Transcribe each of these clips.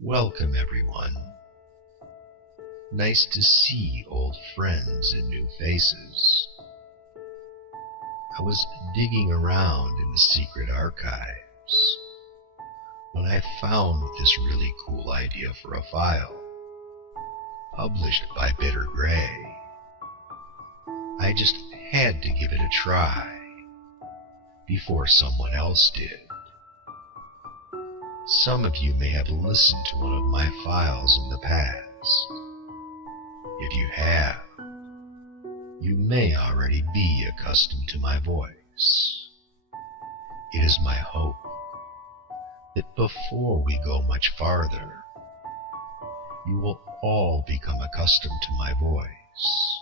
Welcome, everyone. Nice to see old friends and new faces. I was digging around in the secret archives when I found this really cool idea for a file, published by Bitter Gray. I just had to give it a try before someone else did. Some of you may have listened to one of my files in the past. If you have, you may already be accustomed to my voice. It is my hope that before we go much farther, you will all become accustomed to my voice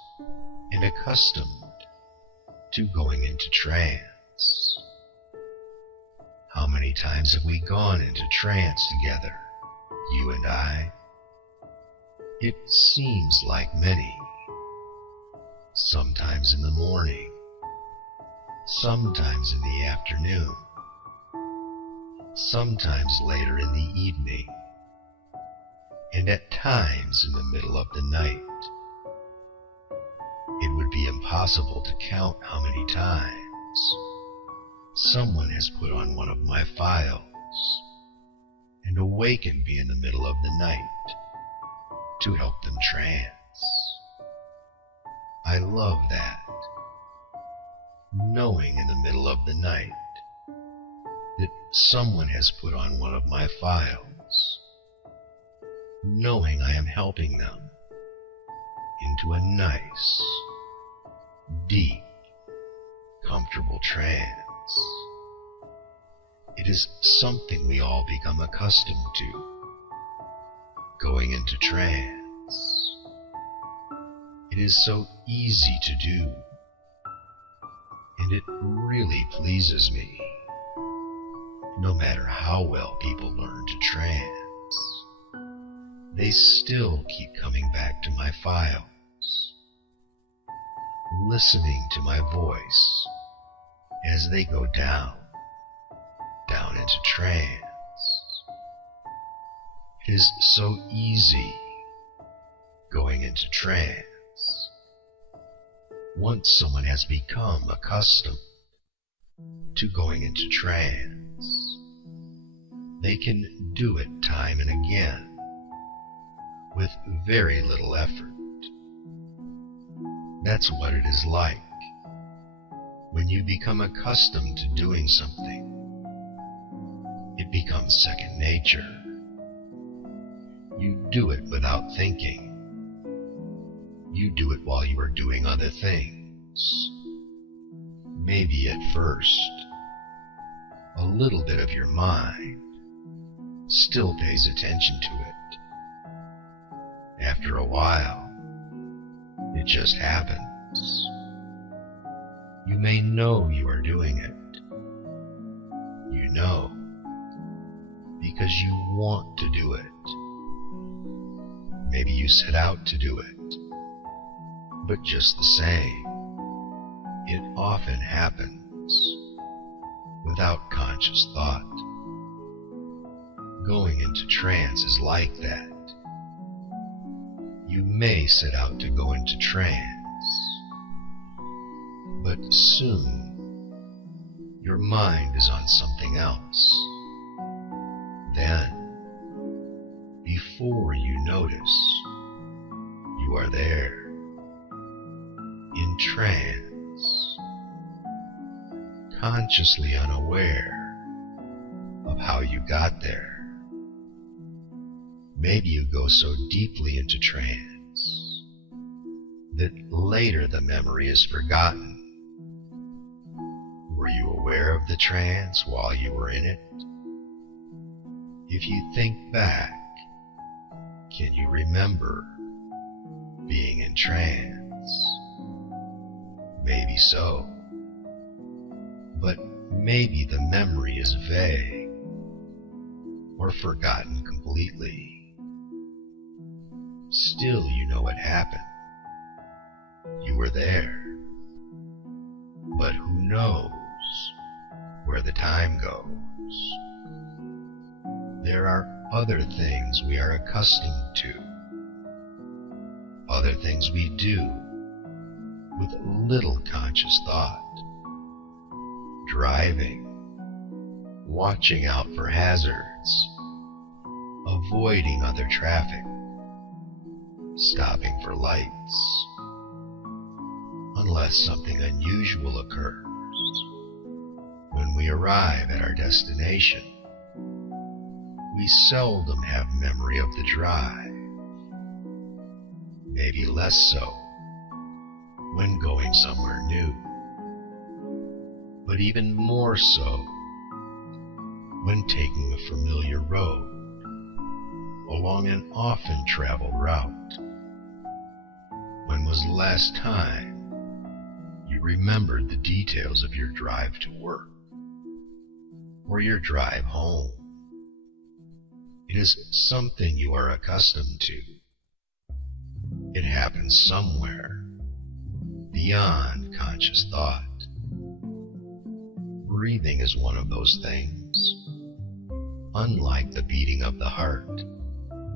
and accustomed to going into trance. How many times have we gone into trance together, you and I? It seems like many. Sometimes in the morning, sometimes in the afternoon, sometimes later in the evening, and at times in the middle of the night. It would be impossible to count how many times someone has put on one of my files and awakened me in the middle of the night to help them trance. I love that, knowing in the middle of the night that someone has put on one of my files, knowing I am helping them into a nice, deep, comfortable trance. It is something we all become accustomed to, going into trance. It is so easy to do, and it really pleases me, no matter how well people learn to trance. They still keep coming back to my files, listening to my voice as they go down into trance. It is so easy going into trance. Once someone has become accustomed to going into trance, they can do it time and again with very little effort. That's what it is like when you become accustomed to doing something. It becomes second nature. You do it without thinking. You do it while you are doing other things. Maybe at first, a little bit of your mind still pays attention to it. After a while, it just happens. You may know you are doing it. You know, because you want to do it. Maybe you set out to do it. But just the same, it often happens without conscious thought. Going into trance is like that. You may set out to go into trance, but soon your mind is on something else. Then, before you notice, you are there, in trance, consciously unaware of how you got there. Maybe you go so deeply into trance that later the memory is forgotten. Were you aware of the trance while you were in it? If you think back, can you remember being in trance? Maybe so. But maybe the memory is vague or forgotten completely. Still, you know what happened. You were there. But who knows where the time goes? There are other things we are accustomed to, other things we do with little conscious thought. Driving, watching out for hazards, avoiding other traffic, stopping for lights. Unless something unusual occurs, when we arrive at our destination, we seldom have memory of the drive. Maybe less so when going somewhere new, but even more so when taking a familiar road along an often traveled route. When was the last time you remembered the details of your drive to work or your drive home? It is something you are accustomed to. It happens somewhere beyond conscious thought. Breathing is one of those things. Unlike the beating of the heart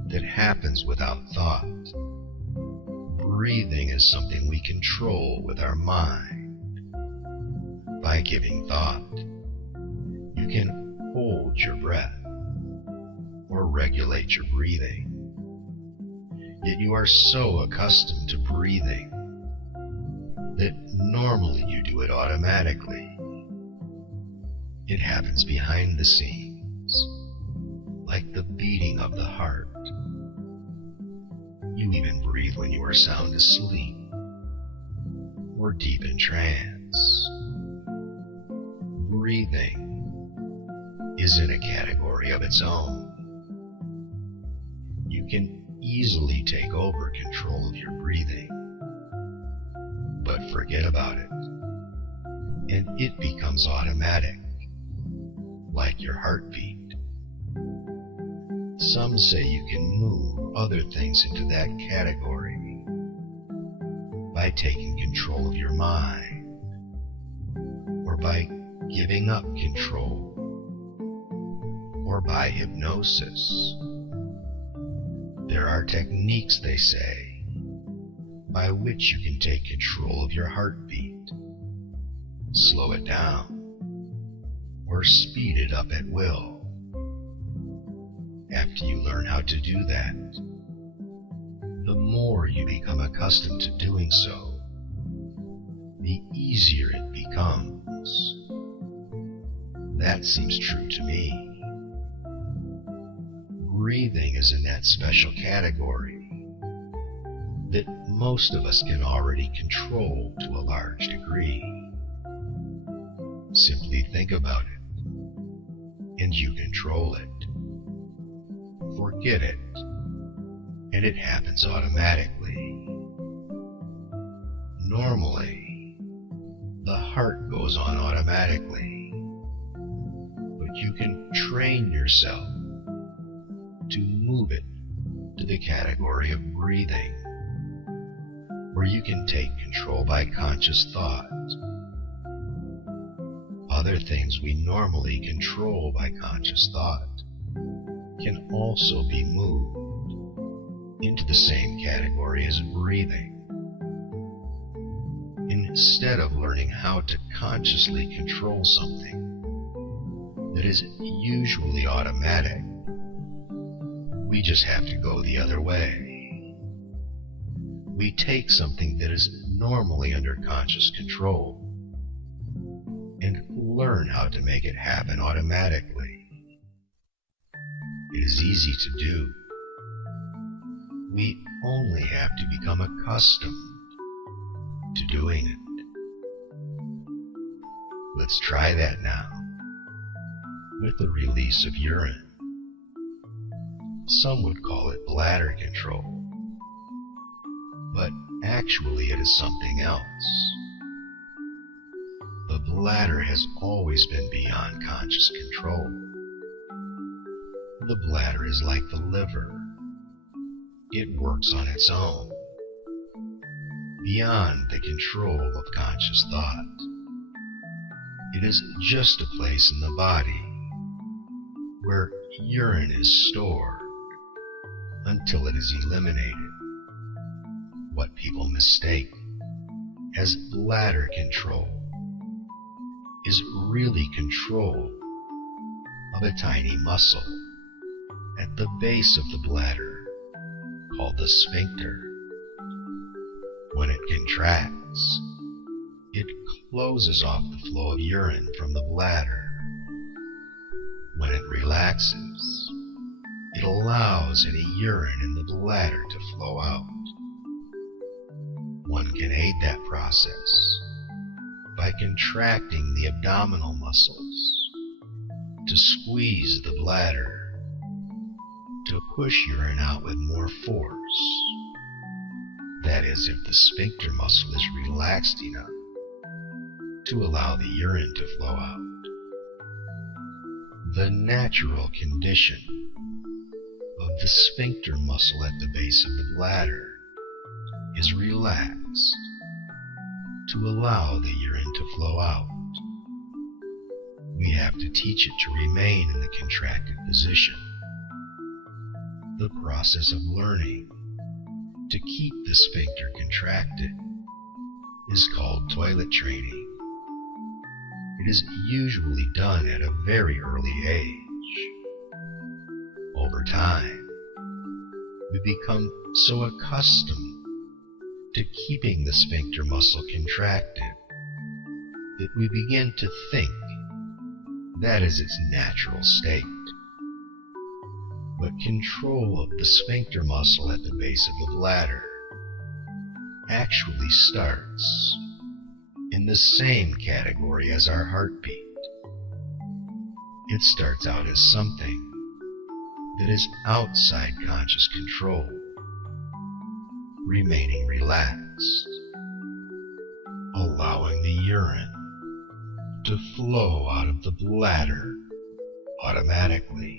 that happens without thought, breathing is something we control with our mind. By giving thought, you can hold your breath or regulate your breathing. Yet you are so accustomed to breathing that normally you do it automatically. It happens behind the scenes, like the beating of the heart. You even breathe when you are sound asleep or deep in trance. Breathing is in a category of its own. You can easily take over control of your breathing, but forget about it, and it becomes automatic, like your heartbeat. Some say you can move other things into that category by taking control of your mind, or by giving up control, or by hypnosis. There are techniques, they say, by which you can take control of your heartbeat, slow it down, or speed it up at will. After you learn how to do that, the more you become accustomed to doing so, the easier it becomes. That seems true to me. Breathing is in that special category that most of us can already control to a large degree. Simply think about it, and you control it. Forget it, and it happens automatically. Normally, the heart goes on automatically, but you can train yourself to move it to the category of breathing, where you can take control by conscious thought. Other things we normally control by conscious thought can also be moved into the same category as breathing. Instead of learning how to consciously control something that is usually automatic, we just have to go the other way. We take something that is normally under conscious control and learn how to make it happen automatically. It is easy to do. We only have to become accustomed to doing it. Let's try that now with the release of urine. Some would call it bladder control, but actually it is something else. The bladder has always been beyond conscious control. The bladder is like the liver. It works on its own, beyond the control of conscious thought. It is just a place in the body where urine is stored until it is eliminated. What people mistake as bladder control is really control of a tiny muscle at the base of the bladder called the sphincter. When it contracts, it closes off the flow of urine from the bladder. When it relaxes, it allows any urine in the bladder to flow out. One can aid that process by contracting the abdominal muscles to squeeze the bladder, to push urine out with more force. That is, if the sphincter muscle is relaxed enough to allow the urine to flow out. The natural condition of the sphincter muscle at the base of the bladder is relaxed to allow the urine to flow out. We have to teach it to remain in the contracted position. The process of learning to keep the sphincter contracted is called toilet training. It is usually done at a very early age. Over time, we become so accustomed to keeping the sphincter muscle contracted that we begin to think that is its natural state. But control of the sphincter muscle at the base of the bladder actually starts in the same category as our heartbeat. It starts out as something that is outside conscious control, remaining relaxed, allowing the urine to flow out of the bladder automatically.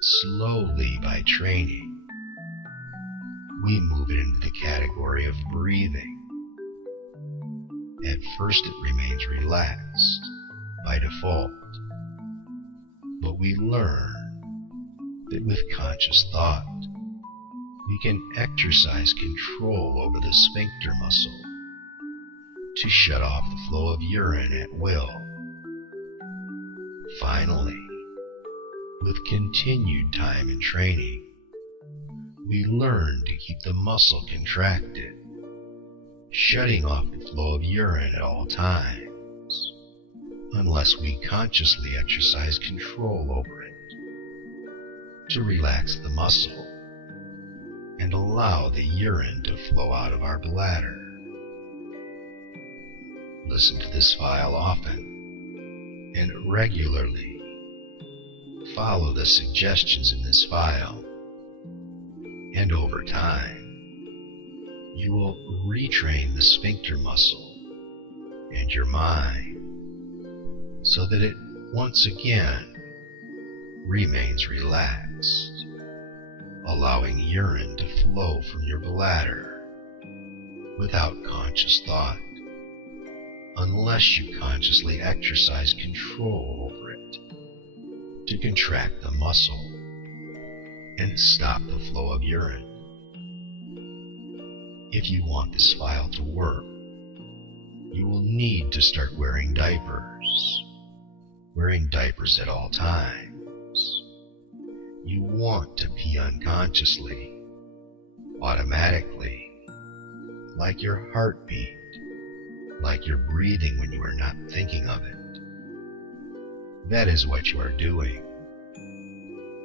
Slowly, by training, we move it into the category of breathing. At first it remains relaxed by default, but we learn that with conscious thought, we can exercise control over the sphincter muscle to shut off the flow of urine at will. Finally, with continued time and training, we learn to keep the muscle contracted, shutting off the flow of urine at all times, unless we consciously exercise control over it, to relax the muscle and allow the urine to flow out of our bladder. Listen to this file often and regularly. Follow the suggestions in this file, and over time, you will retrain the sphincter muscle and your mind so that it once again remains relaxed, allowing urine to flow from your bladder without conscious thought, unless you consciously exercise control over it to contract the muscle and stop the flow of urine. If you want this file to work, you will need to start wearing diapers. Wearing diapers at all times. You want to pee unconsciously, automatically, like your heartbeat, like you're breathing when you are not thinking of it. That is what you are doing.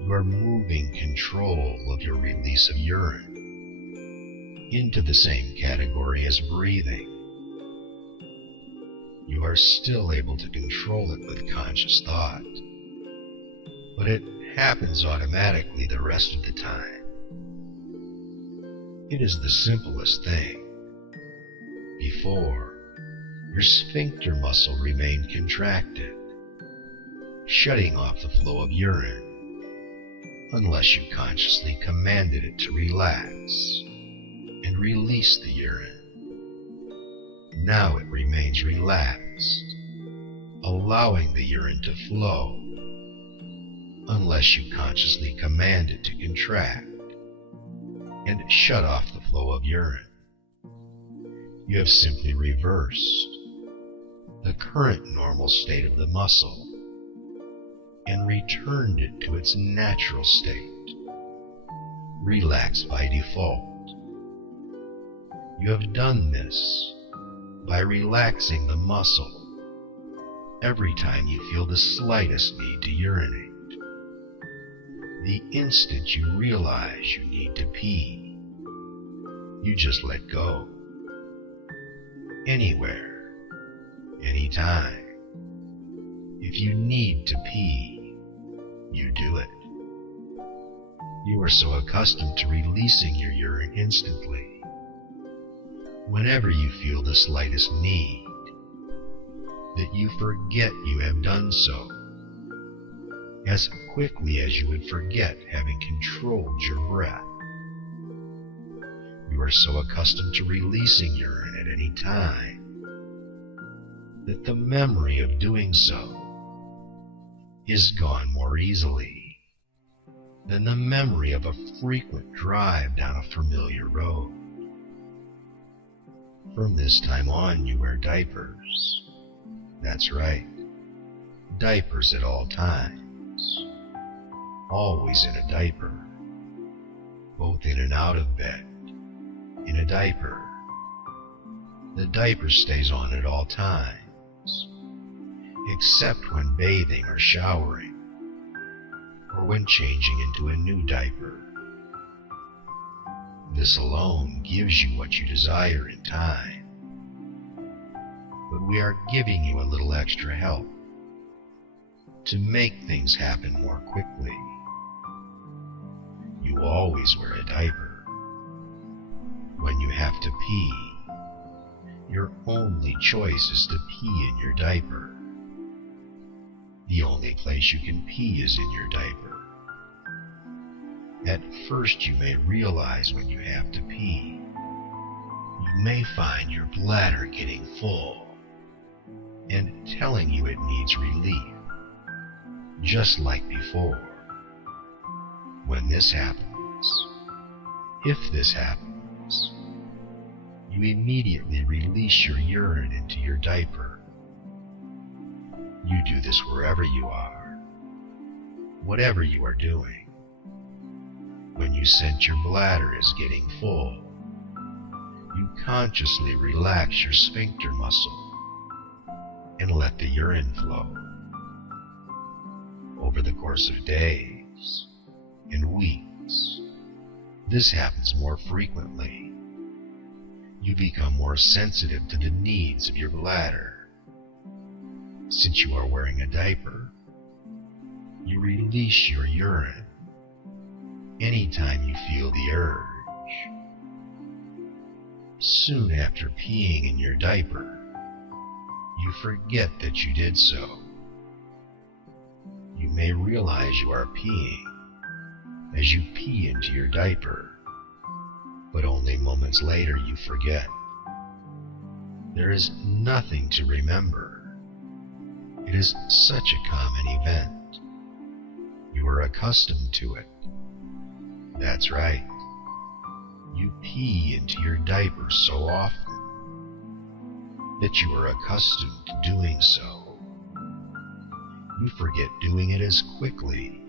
You are moving control of your release of urine into the same category as breathing. You are still able to control it with conscious thought, but it happens automatically the rest of the time. It is the simplest thing. Before, your sphincter muscle remained contracted, shutting off the flow of urine, unless you consciously commanded it to relax and release the urine. Now it remains relaxed, allowing the urine to flow unless you consciously command it to contract and shut off the flow of urine. You have simply reversed the current normal state of the muscle and returned it to its natural state, relaxed by default. You have done this by relaxing the muscle every time you feel the slightest need to urinate. The instant you realize you need to pee, you just let go. Anywhere, anytime. If you need to pee, you do it. You are so accustomed to releasing your urine instantly. Whenever you feel the slightest need, that you forget you have done so, as quickly as you would forget having controlled your breath. You are so accustomed to releasing urine at any time that the memory of doing so is gone more easily than the memory of a frequent drive down a familiar road. From this time on, you wear diapers. That's right, diapers at all times, always in a diaper, both in and out of bed, in a diaper. The diaper stays on at all times, except when bathing or showering, or when changing into a new diaper. This alone gives you what you desire in time. But we are giving you a little extra help to make things happen more quickly. You always wear a diaper. When you have to pee, your only choice is to pee in your diaper. The only place you can pee is in your diaper. At first you may realize when you have to pee. You may find your bladder getting full and telling you it needs relief, just like before. When this happens, if this happens, you immediately release your urine into your diaper. You do this wherever you are, whatever you are doing. When you sense your bladder is getting full, you consciously relax your sphincter muscle and let the urine flow. Over the course of days and weeks, this happens more frequently. You become more sensitive to the needs of your bladder. Since you are wearing a diaper, you release your urine anytime you feel the urge. Soon after peeing in your diaper, you forget that you did so. You may realize you are peeing as you pee into your diaper, but only moments later you forget. There is nothing to remember. It is such a common event. You are accustomed to it. That's right. You pee into your diaper so often that you are accustomed to doing so. You forget doing it as quickly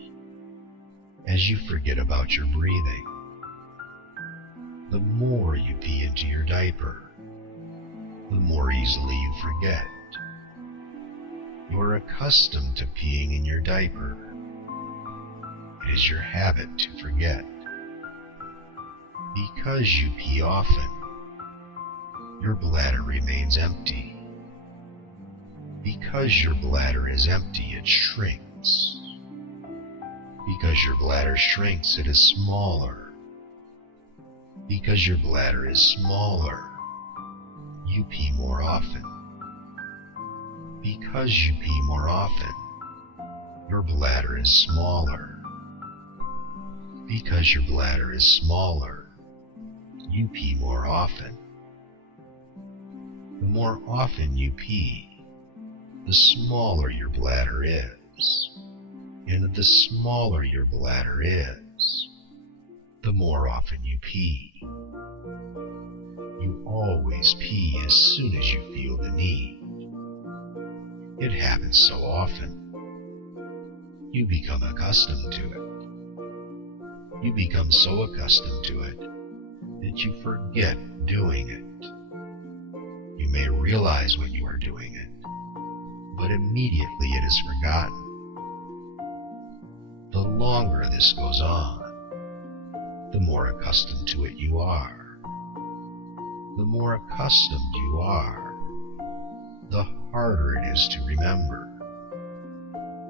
as you forget about your breathing. The more you pee into your diaper, the more easily you forget. You are accustomed to peeing in your diaper. It is your habit to forget. Because you pee often, your bladder remains empty. Because your bladder is empty, it shrinks. Because your bladder shrinks, it is smaller. Because your bladder is smaller, you pee more often. Because you pee more often, your bladder is smaller. Because your bladder is smaller, you pee more often. The more often you pee, the smaller your bladder is. And the smaller your bladder is, the more often you pee. You always pee as soon as you feel the need. It happens so often. You become accustomed to it. You become so accustomed to it that you forget doing it. You may realize when you are doing it, but immediately it is forgotten. The longer this goes on, the more accustomed to it you are. The more accustomed you are, the harder it is to remember.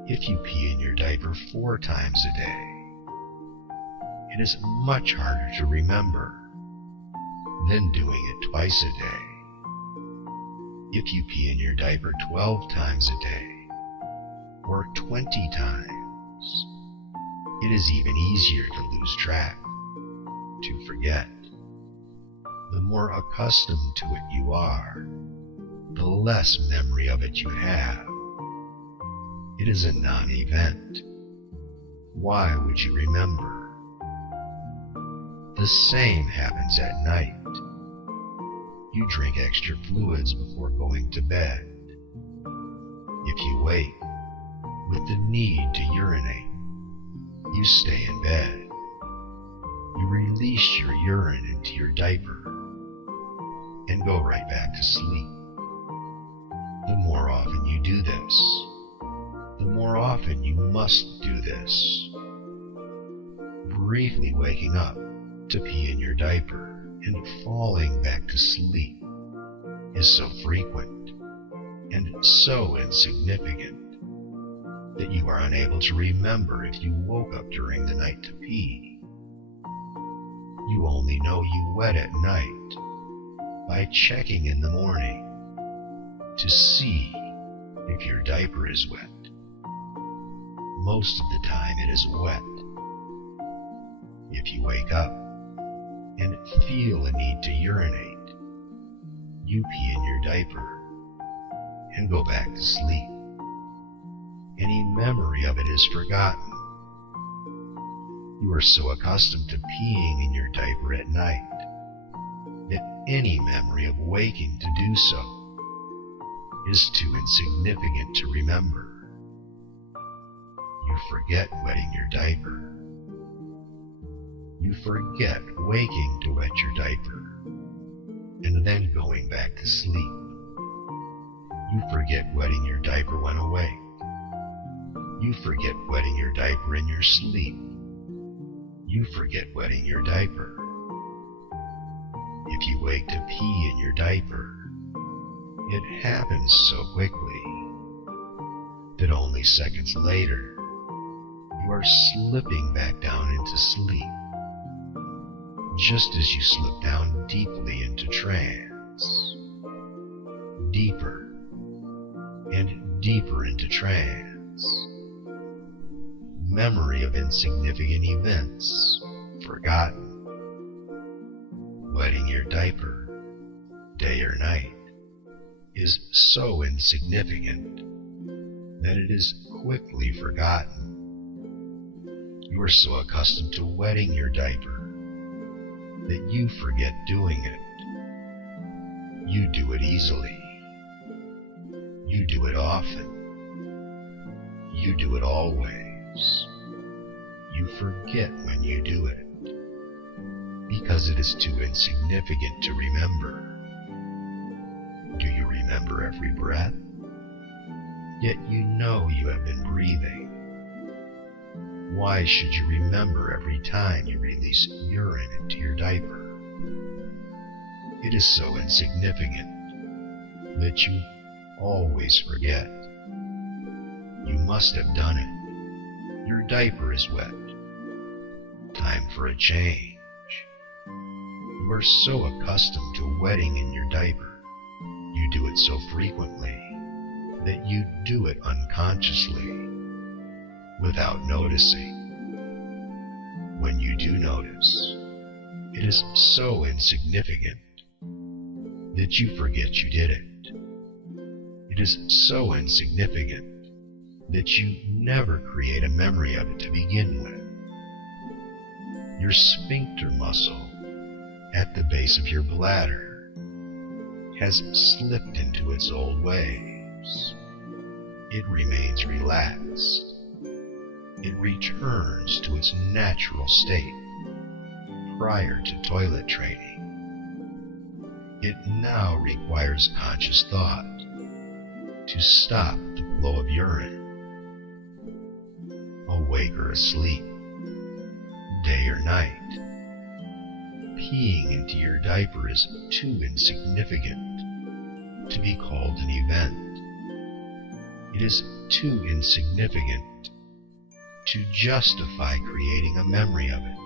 If you pee in your diaper 4 times a day, it is much harder to remember than doing it twice a day. If you pee in your diaper 12 times a day, or 20 times, it is even easier to lose track, to forget. The more accustomed to it you are, the less memory of it you have. It is a non-event. Why would you remember? The same happens at night. You drink extra fluids before going to bed. If you wake with the need to urinate, you stay in bed. You release your urine into your diaper and go right back to sleep. The more often you do this, the more often you must do this. Briefly waking up to pee in your diaper and falling back to sleep is so frequent and so insignificant that you are unable to remember if you woke up during the night to pee. You only know you wet at night by checking in the morning to see if your diaper is wet. Most of the time it is wet. If you wake up and feel a need to urinate, you pee in your diaper and go back to sleep. Any memory of it is forgotten. You are so accustomed to peeing in your diaper at night that any memory of waking to do so is too insignificant to remember. You forget wetting your diaper. You forget waking to wet your diaper and then going back to sleep. You forget wetting your diaper when awake. You forget wetting your diaper in your sleep. You forget wetting your diaper. If you wake to pee in your diaper, it happens so quickly that only seconds later you are slipping back down into sleep, just as you slip down deeply into trance, deeper and deeper into trance. Memory of insignificant events forgotten. Wetting your diaper, day or night, is so insignificant that it is quickly forgotten. You are so accustomed to wetting your diaper that you forget doing it. You do it easily. You do it often. You do it always. You forget when you do it because it is too insignificant to remember. Do you remember every breath? Yet you know you have been breathing. Why should you remember every time you release urine into your diaper? It is so insignificant that you always forget. You must have done it. Your diaper is wet. Time for a change. You are so accustomed to wetting in your diaper. You do it so frequently that you do it unconsciously, without noticing. When you do notice, it is so insignificant that you forget you did it. It is so insignificant that you never create a memory of it to begin with. Your sphincter muscle at the base of your bladder has slipped into its old ways. It remains relaxed. It returns to its natural state prior to toilet training. It now requires conscious thought to stop the flow of urine. Awake or asleep, day or night, peeing into your diaper is too insignificant to be called an event. It is too insignificant to justify creating a memory of it,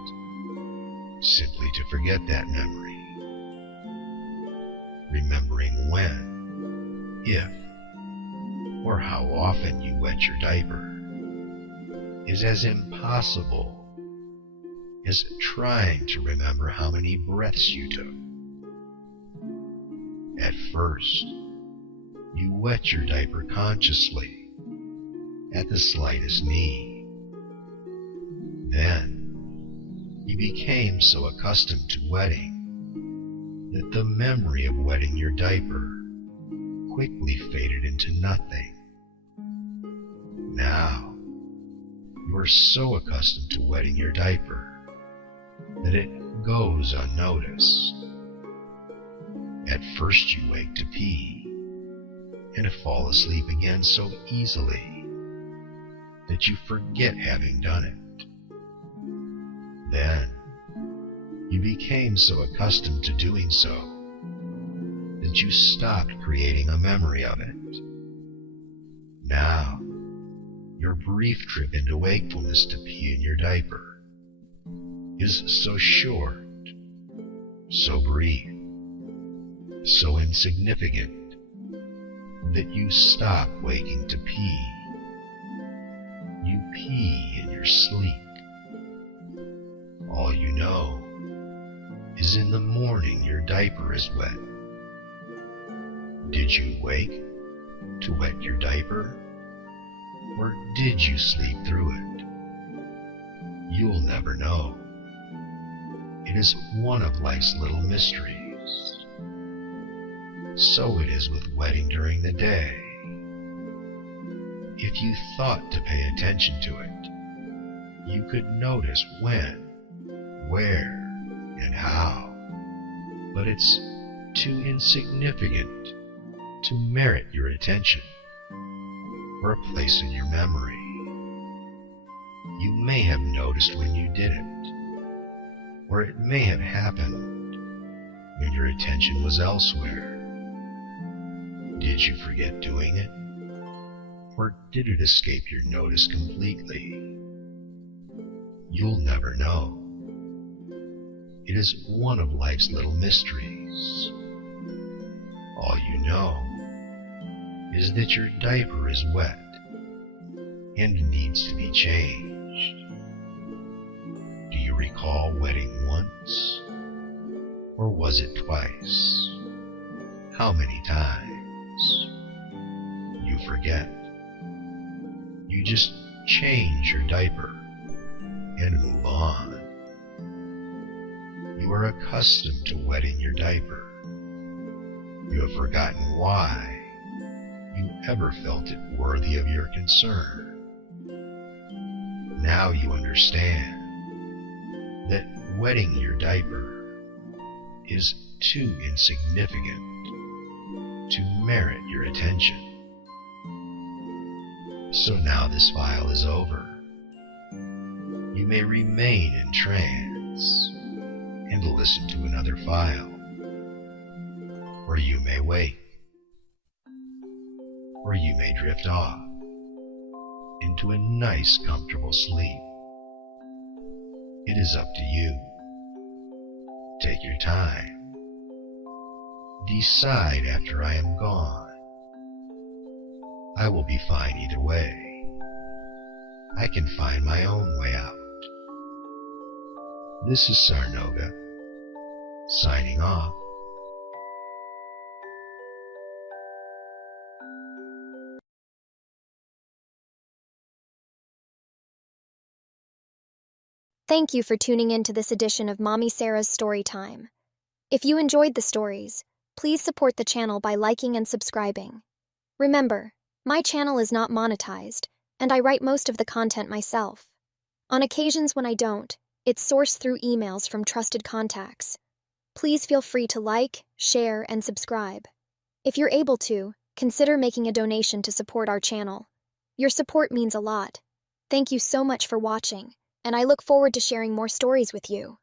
simply to forget that memory. Remembering when, if, or how often you wet your diaper is as impossible as trying to remember how many breaths you took. At first, you wet your diaper consciously at the slightest need. Then, you became so accustomed to wetting that the memory of wetting your diaper quickly faded into nothing. Now, you are so accustomed to wetting your diaper that it goes unnoticed. At first you wake to pee and fall asleep again so easily that you forget having done it. Then, you became so accustomed to doing so that you stopped creating a memory of it. Now, your brief trip into wakefulness to pee in your diaper is so short, so brief, so insignificant that you stop waking to pee. You pee in your sleep. All you know is in the morning your diaper is wet. Did you wake to wet your diaper? Or did you sleep through it? You'll never know. It is one of life's little mysteries. So it is with wetting during the day. If you thought to pay attention to it, you could notice when, where, and how. But it's too insignificant to merit your attention or a place in your memory. You may have noticed when you did it, or it may have happened when your attention was elsewhere. Did you forget doing it? Or did it escape your notice completely? You'll never know. It is one of life's little mysteries. All you know is that your diaper is wet and needs to be changed. Do you recall wetting once? Or was it twice? How many times? You forget. You just change your diaper and move on. You are accustomed to wetting your diaper. You have forgotten why you ever felt it worthy of your concern. Now you understand that wetting your diaper is too insignificant to merit your attention. So now this file is over. You may remain in trance and listen to another file, or you may wake, or you may drift off into a nice, comfortable sleep. It is up to you. Take your time. Decide after I am gone. I will be fine either way. I can find my own way out. This is Sarnoga, signing off. Thank you for tuning in to this edition of Mommy Sarah's Story Time. If you enjoyed the stories, please support the channel by liking and subscribing. Remember, my channel is not monetized, and I write most of the content myself. On occasions when I don't, it's sourced through emails from trusted contacts. Please feel free to like, share, and subscribe. If you're able to, consider making a donation to support our channel. Your support means a lot. Thank you so much for watching, and I look forward to sharing more stories with you.